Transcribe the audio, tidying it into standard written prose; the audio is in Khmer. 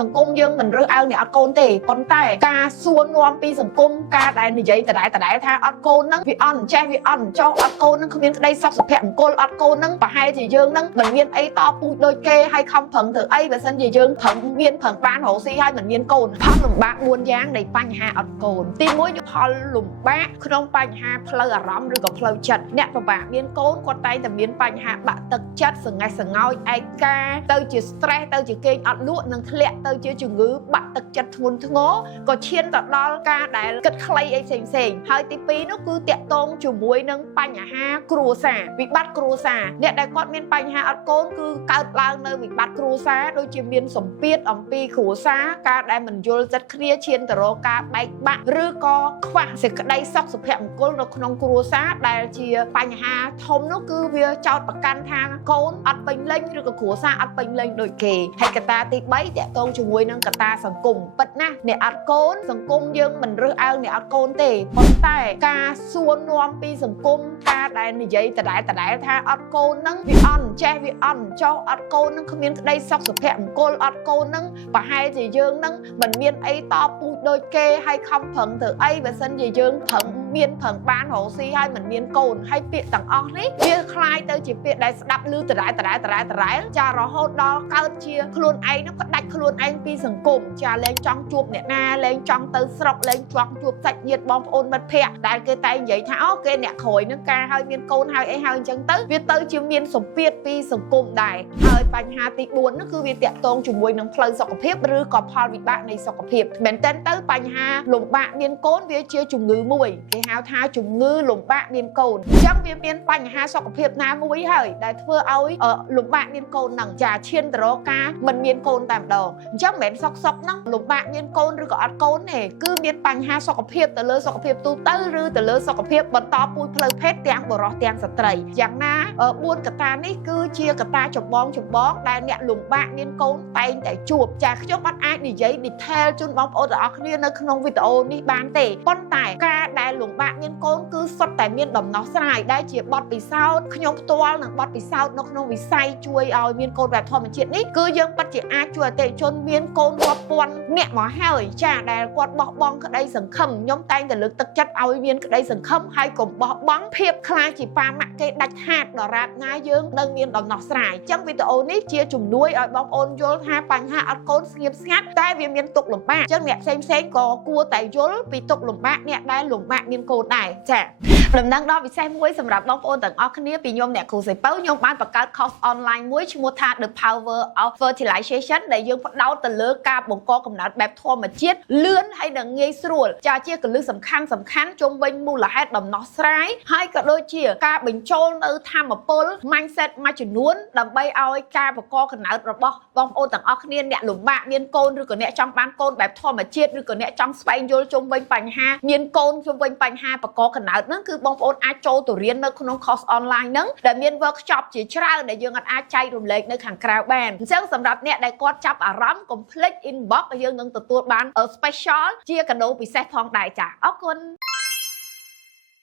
សង្គមយើងមិនរើសអើងអ្នកអត់កូនទេប៉ុន្តែការសួរនាំពីសង្គមការដែលនិយាយដដែលថាអត់កូនហ្នឹងវាអត់ចេះវាអត់ចោះអត់កូនហ្នឹងគ្មានក្តីសុខសុភមង្គលអត់កូនហ្នឹងប្រហែលជាយើងហ្នឹងមិនមានអីតពូជដូចគេហើយខំប្រឹងធ្វើអីបើសិនជាយើងប្រឹងមានប្រឹងបានរកស៊ីហើយមិនមានកូនផលលំបាក4យ៉ាងនៃបញ្ហាអត់កូនទី1ផលលំបាកក្នុងបញ្ហាផ្លូវអារម្មណ៍ឬក៏ផ្លូវចិត្តអ្នកពិបាកមានកូនគាត់តែងតែមានបញ្ហាបាក់ទឹកចិត្តសង្កេះសង្កោចឯកាទៅជា stress ទៅជាគេងអត់លក់និងធ្លាក់ទៅជាជំងឺបាក់ទឹកចិត្តធ្ងន់ធ្ងរក៏ឈានទៅដល់ការដែលគិតខ្លីអីផ្សេងហើយទី2នោះគឺតាក់ទងជាមួយនឹងបញ្ហាគ្រួសារវិបត្តិគ្រួសារអ្នកដែលគាត់មានបញ្ហាអត់កូនគឺកើតឡើងនៅវិបត្តិគ្រួសារដូចជាមានសម្ពាធអំពីគ្រួសារការដែលមិនយល់ចិត្តគ្នាឈានទៅរកការបែកបាក់ឬក៏ខ្វះសេចក្តីសុខសុភមង្គលនៅក្នុងគ្រួសារដែលជាបញ្ហាធំនោះគឺវាចោទប្រកាន់ថាកូនអត់ពេញលេញឬក៏គ្រួសារអត់ពេញលេញដូចគេហើយកត្តាទី3តាក់ទងជាមួយនឹងកត្តាសង្គមពិតណាស់អ្នកអត់កូនសង្គមយើងមិនរើសអើងអ្នកអត់កូនទេប៉ុន្តែការសួរនាំពីសង្គមការដែលនិយាយដដែលថាអត់កូនហ្នឹងវាអត់ចេះវាអត់ចោះអត់កូនហ្នឹងគ្មានក្តីសុខសុភមង្គលអត់កូនហ្នឹងប្រហែលជាយើងហ្នឹងមិនមានអីតពូជដូចគេហើយខំប្រឹងធ្វើអីបើសិនជាយើងប្រឹងមានប្រឹងបានរកស៊ីហើយមិនមានកូនហើយពាក្យទាំងអស់នេះវាคล้ายទៅជាពាក្យដែលស្ដាប់ឮដដែលចារហូតដល់កើតជាខ្លួនឯងហ្នឹងក៏ដាច់ខ្លួនឯងពីសង្គមចាលែងចង់ជួបអ្នកណាលែងចង់ទៅស្រុកលែងចង់ជួបសាច់ញាតិបងប្អូនមិត្តភ័ក្តិដែលគេតែនិយាយថាអូគេអ្នកក្រោយនឹងការហើយមានកូនហើយអីហើយអញ្ចឹងទៅវាទៅជាមានសម្ពាធពីសង្គមដែរហើយបញ្ហាទី4នោះគឺវាតាក់ទងជាមួយនឹងផ្លូវសុខភាពឬក៏ផលវិបាកនៃសុខភាពមែនតើទៅបញ្ហាលំបាកមានកូនវាជាជំងឺមួយគេហៅថាជំងឺលំបាកមានកូនអញ្ចឹងវាមានបញ្ហាសុខភាពណាមួយហើយដែលធ្វើឲ្យលំបាកមានកូនហ្នឹងចាឈានទៅរកការមិនមានកូនតែម្ដងអញ្ចឹងមិនមែនសុខហ្នឹងលំបាកមានកូនឬក៏អត់កូនទេគឺមានបញ្ហាសុខភាពទៅលើសុខភាពទូទៅឬទៅលើសុខភាពបន្តពូជផ្លូវភេទទាំងបុរសទាំងស្ត្រីយ៉ាងណា4កត្តានេះគឺជាកត្តាចម្បងដែលអ្នកលំបាកមានកូនតែងតែជួបចាខ្ញុំអត់អាចនិយាយ detail ជូនបងប្អូនទាំងអស់គ្នានៅក្នុងវីដេអូនេះបានទេប៉ុន្តែការដែលលំបាកមានកូនគឺសុទ្ធតែមានដំណោះស្រាយដែលជាបទពិសោធន៍ខ្ញុំផ្ទាល់និងបទពិសោធន៍នៅក្នុងវិស័យជួយឲ្យមានកូនបែបធម្មជាតិនេះគឺយើងពិតជាអាចជួយអតិថិជនមានកូនរាប់ពាន់អ្នកមកហើយចាដែលគាត់បោះបង់ក្តីសង្ឃឹមខ្ញុំតែងតែលើកទឹកចិត្តឲ្យមានក្តីសង្ឃឹមហើយកុំបោះបង់ភាពខ្លាចជាប៉ាម៉ាក់គេដាច់ខាតដរាបណាយើងនឹងមានដំណោះស្រាយអញ្ចឹងវីដេអូនេះជាជំនួយឲ្យបងប្អូនយល់ថាបញ្ហាអត់កូនស្ងៀមស្ងាត់តែវាមានទុក្ខលំបាកអញ្ចឹងអ្នកផ្សេងក៏គួរតែយល់ពីទុក្ខលំបាកអ្នកដែលលំបាកមានកូនដែរចាដំណឹងដល់ពិសេសមួយសម្រាប់បងប្អូនទាំងអស់គ្នាពីខ្ញុំអ្នកគ្រូសីពៅខ្ញុំបានបង្កើត course online មួយឈ្មោះថា The Power of Fertilization ដែលយើងផ្ដោតទៅលើការបង្កកំណើតបែបធម្មជាតិលឿនហើយនិងងាយស្រួលចាជាគន្លឹះសំខាន់ជុំវិញមូលហេតុដំណោះស្រាយហើយក៏ដូចជាការបញ្ចូលនៅធម៌ពល mindset មួយចំនួនដើម្បីឲ្យការបង្កកំណើតរបស់បងប្អូនទាំងអស់គ្នាអ្នកលំបាកមានកូនឬក៏អ្នកចង់បានកូនបែបធម្មជាតិឬក៏អ្នកចង់ស្វែងយល់ជុំវិញបញ្ហាមានកូនជុំវិញបញ្ហាបង្កកំណើតហ្នឹងគឺបងប្អូនអាចចូលទៅរៀននៅក្នុង course online ហ្នឹងដែលមាន workshop ជាច្រើនដែលយើងអាចចែករំលែកនៅខាងក្រៅបានអញ្ចឹងសម្រាប់អ្នកដែលគាត់ចាប់អារម្មណ៍ complete inbox យើងនឹងទទួលបាន special ជាកាដូពិសេសផងដែរចាអរគុណ